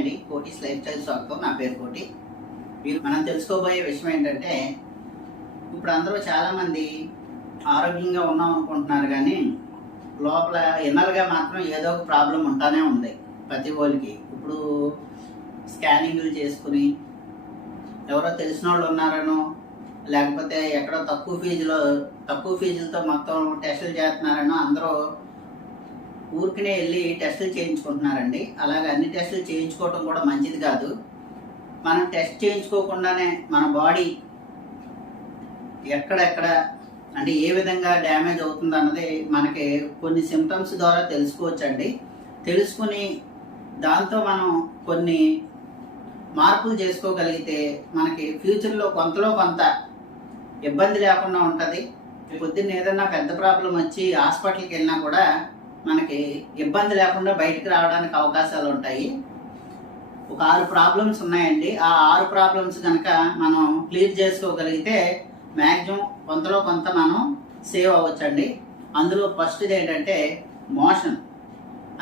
అండి. కోటి life style స్వాగతం. నా పేరు కోటి. మీరు మనం తెలుసుకోబోయే విషయం ఏంటంటే ఇప్పుడు అందరూ చాలామంది ఆరోగ్యంగా ఉన్నాం అనుకుంటున్నారు కానీ లోపల ఇన్నర్గా మాత్రం ఏదో ఒక ప్రాబ్లం ఉంటానే ఉంది ప్రతి వాళ్ళకి ఇప్పుడు స్కానింగ్లు చేసుకుని ఎవరో తెలిసిన వాళ్ళు ఉన్నారనో లేకపోతే ఎక్కడో తక్కువ ఫీజులో తక్కువ ఫీజులతో మొత్తం టెస్టులు చేస్తున్నారనో అందరూ ఊరికనే వెళ్ళి టెస్టులు చేయించుకుంటున్నారండి. అలాగే అన్ని టెస్టులు చేయించుకోవటం కూడా మంచిది కాదు. మనం టెస్ట్ చేయించుకోకుండానే మన బాడీ ఎక్కడెక్కడ అంటే ఏ విధంగా డ్యామేజ్ అవుతుంది అన్నది మనకి కొన్ని సిమ్టమ్స్ ద్వారా తెలుసుకోవచ్చండి. తెలుసుకుని దాంతో మనం కొన్ని మార్పులు చేసుకోగలిగితే మనకి ఫ్యూచర్లో కొంతలో కొంత ఇబ్బంది లేకుండా ఉంటుంది. పొద్దున్న ఏదైనా పెద్ద ప్రాబ్లం వచ్చి హాస్పిటల్కి వెళ్ళినా కూడా మనకి ఇబ్బంది లేకుండా బయటికి రావడానికి అవకాశాలు ఉంటాయి. ఒక ఆరు ప్రాబ్లమ్స్ ఉన్నాయండి. ఆ ఆరు ప్రాబ్లమ్స్ కనుక మనం క్లియర్ చేసుకోగలిగితే మ్యాక్సిమం కొంతలో కొంత మనం సేవ్ అవ్వచ్చండి. అందులో ఫస్ట్ది ఏంటంటే మోషన్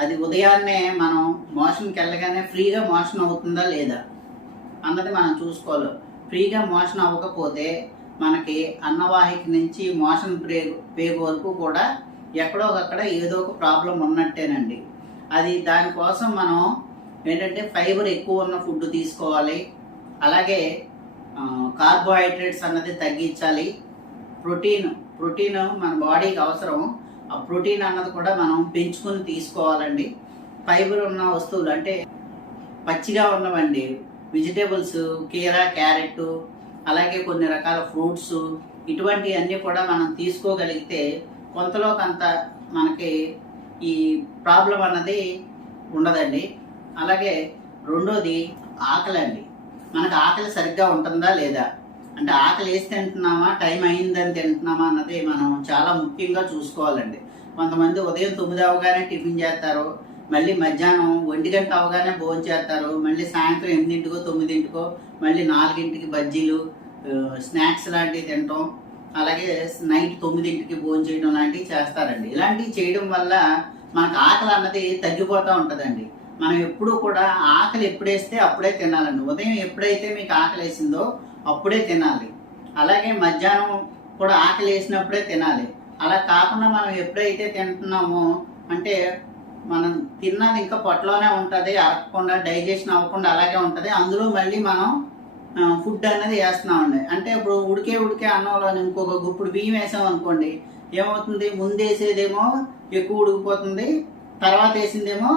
అది ఉదయాన్నే మనం మోషన్కి వెళ్ళగానే ఫ్రీగా మోషన్ అవుతుందా లేదా అన్నది మనం చూసుకోవాలి. ఫ్రీగా మోషన్ అవ్వకపోతే మనకి అన్నవాహిక నుంచి మోషన్ పేగు పేగు వరకు కూడా ఎక్కడో ఒకక్కడ ఏదో ఒక ప్రాబ్లం ఉన్నట్టేనండి. అది దానికోసం మనం ఏంటంటే ఫైబర్ ఎక్కువ ఉన్న ఫుడ్ తీసుకోవాలి. అలాగే కార్బోహైడ్రేట్స్ అన్నది తగ్గించాలి. ప్రోటీన్ ప్రోటీన్ మన బాడీకి అవసరం. ఆ ప్రోటీన్ అన్నది కూడా మనం పెంచుకుని తీసుకోవాలండి. ఫైబర్ ఉన్న వస్తువులు అంటే పచ్చిగా ఉన్నవండి. వెజిటేబుల్స్ కీరా క్యారెట్ అలాగే కొన్ని రకాల ఫ్రూట్స్ ఇటువంటివన్నీ కూడా మనం తీసుకోగలిగితే కొంతలో కొంత మనకి ఈ ప్రాబ్లం అన్నది ఉండదండి. అలాగే రెండోది ఆకలి అండి మనకు ఆకలి సరిగ్గా ఉంటుందా లేదా? అంటే ఆకలి వేసి తింటున్నామా టైం అయిందని తింటున్నామా అన్నది మనం చాలా ముఖ్యంగా చూసుకోవాలండి. కొంతమంది ఉదయం తొమ్మిది అవగానే టిఫిన్ చేస్తారు మళ్ళీ మధ్యాహ్నం ఒంటి గంట అవగానే భోజనం చేస్తారు మళ్ళీ సాయంత్రం ఎనిమిదింటికో తొమ్మిదింటికో మళ్ళీ నాలుగింటికి బజ్జీలు స్నాక్స్ లాంటివి తింటాం అలాగే నైట్ తొమ్మిదింటికి భోజనం చేయడం లాంటివి చేస్తారండి. ఇలాంటివి చేయడం వల్ల మనకు ఆకలి అన్నది తగ్గిపోతూ ఉంటుందండి. మనం ఎప్పుడు కూడా ఆకలి ఎప్పుడేస్తే అప్పుడే తినాలండి. ఉదయం ఎప్పుడైతే మీకు ఆకలి వేసిందో అప్పుడే తినాలి. అలాగే మధ్యాహ్నం కూడా ఆకలి వేసినప్పుడే తినాలి. అలా కాకుండా మనం ఎప్పుడైతే తింటున్నామో అంటే మనం తిన్నది ఇంకా పొట్టలోనే ఉంటుంది అరగకుండా డైజెషన్ అవ్వకుండా అలాగే ఉంటుంది. అందులో మళ్ళీ మనం ఫుడ్ అనేది వేస్తున్నామండి అంటే ఇప్పుడు ఉడికే ఉడికే అన్నంలో ఇంకొక గుప్పుడు బియ్యం వేసాం అనుకోండి ఏమవుతుంది? ముందు వేసేదేమో ఎక్కువ ఉడికిపోతుంది తర్వాత వేసిందేమో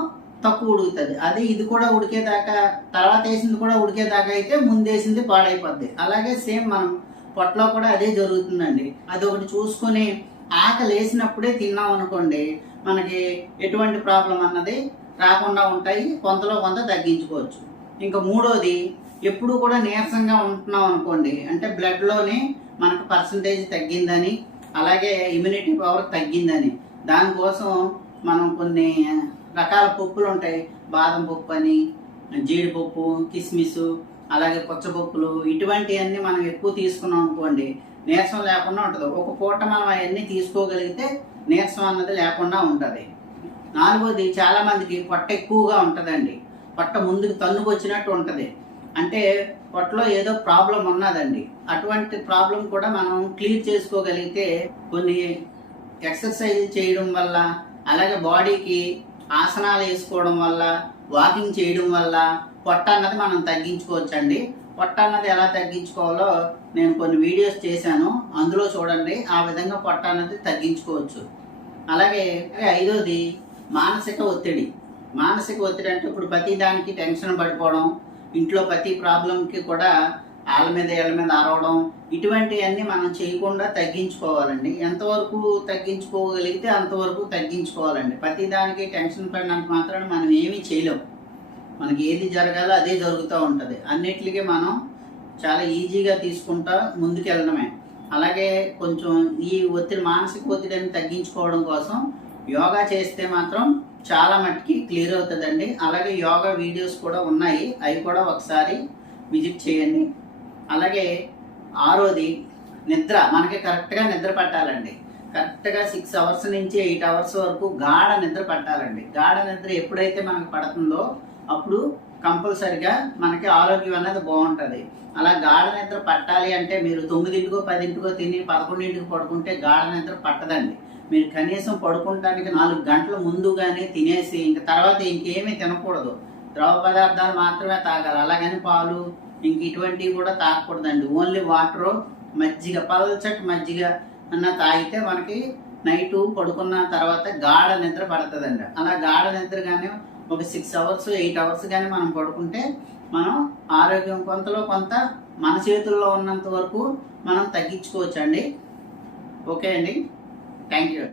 తక్కువ ఉడుకుతుంది. అది ఇది కూడా ఉడికేదాకా తర్వాత వేసింది కూడా ఉడికేదాకా అయితే ముందు వేసింది పాడైపోద్ది. అలాగే సేమ్ మనం పొట్టలో కూడా అదే జరుగుతుందండి. అది ఒకటి చూసుకొని ఆకలి వేసినప్పుడే తిన్నాం అనుకోండి మనకి ఎటువంటి ప్రాబ్లం అన్నది రాకుండా ఉంటాయి కొంతలో కొంత తగ్గించుకోవచ్చు. ఇంకా మూడోది ఎప్పుడు కూడా నీరసంగా ఉంటున్నాం అనుకోండి అంటే బ్లడ్లోని మనకు పర్సంటేజ్ తగ్గిందని అలాగే ఇమ్యూనిటీ పవర్ తగ్గిందని. దానికోసం మనం కొన్ని రకాల పప్పులు ఉంటాయి. బాదం పప్పు అని జీడిపప్పు కిస్మిస్ అలాగే పచ్చపప్పులు ఇటువంటివన్నీ మనం ఎక్కువ తీసుకున్నాం అనుకోండి నీరసం లేకుండా ఉంటుంది. ఒక పూట మనం అవన్నీ తీసుకోగలిగితే నీరసం అన్నది లేకుండా ఉంటుంది. నాలుగోది చాలామందికి పొట్ట ఎక్కువగా ఉంటుందండి. పొట్ట ముందుకు తన్నుకొచ్చినట్టు ఉంటుంది. అంటే పొట్టలో ఏదో ప్రాబ్లం ఉన్నదండి. అటువంటి ప్రాబ్లం కూడా మనం క్లియర్ చేసుకోగలిగితే కొన్ని ఎక్సర్సైజ్ చేయడం వల్ల అలాగే బాడీకి ఆసనాలు వేసుకోవడం వల్ల వాకింగ్ చేయడం వల్ల పొట్ట అన్నది మనం తగ్గించుకోవచ్చండి. పొట్ట అన్నది ఎలా తగ్గించుకోవాలో నేను కొన్ని వీడియోస్ చేశాను. అందులో చూడండి. ఆ విధంగా పొట్ట అన్నది తగ్గించుకోవచ్చు. అలాగే ఐదోది మానసిక ఒత్తిడి. మానసిక ఒత్తిడి అంటే ఇప్పుడు ప్రతి దానికి టెన్షన్ పడిపోవడం ఇంట్లో ప్రతి ప్రాబ్లంకి కూడా వాళ్ళ మీద వీళ్ళ మీద అరవడం ఇటువంటివన్నీ మనం చేయకుండా తగ్గించుకోవాలండి. ఎంతవరకు తగ్గించుకోగలిగితే అంతవరకు తగ్గించుకోవాలండి. ప్రతి దానికి టెన్షన్ పడినంత మాత్రాన మనం ఏమీ చేయలేము మనకి ఏది జరగాలో అదే జరుగుతూ ఉంటుంది. అన్నిటికీ మనం చాలా ఈజీగా తీసుకుంటా ముందుకెళ్ళడమే. అలాగే కొంచెం ఈ ఒత్తిడి మానసిక ఒత్తిడిని తగ్గించుకోవడం కోసం యోగా చేస్తే మాత్రం చాలా మట్టుకి క్లియర్ అవుతుందండి. అలాగే యోగా వీడియోస్ కూడా ఉన్నాయి. అవి కూడా ఒకసారి విజిట్ చేయండి. అలాగే ఆరోది నిద్ర. మనకి కరెక్ట్గా నిద్ర పట్టాలండి. కరెక్ట్గా సిక్స్ అవర్స్ నుంచి ఎయిట్ అవర్స్ వరకు గాఢ నిద్ర పట్టాలండి. గాఢ నిద్ర ఎప్పుడైతే మనకు పడుతుందో అప్పుడు కంపల్సరిగా మనకి ఆరోగ్యం అనేది బాగుంటుంది. అలా గాఢ నిద్ర పట్టాలి అంటే మీరు తొమ్మిదింటికో పదింటికో తిని పదకొండింటికి పడుకుంటే గాఢ నిద్ర పట్టదండి. మీరు కనీసం పడుకుంటానికి నాలుగు గంటల ముందుగానే తినేసి ఇంక తర్వాత ఇంకేమీ తినకూడదు. ద్రవ పదార్థాలు మాత్రమే తాగాలి. అలాగని పాలు ఇంక ఇటువంటివి కూడా తాగకూడదండి. ఓన్లీ వాటరు మజ్జిగ పలచటి మజ్జిగ అన్న తాగితే మనకి నైటు పడుకున్న తర్వాత గాఢ నిద్ర పడుతుందండి. అలా గాఢ నిద్ర కానీ ఒక సిక్స్ అవర్స్ ఎయిట్ అవర్స్ కానీ మనం పడుకుంటే మనం ఆరోగ్యం కొంతలో కొంత మన చేతుల్లో ఉన్నంత వరకు మనం తగ్గించుకోవచ్చండి. ఓకే అండి. Thank you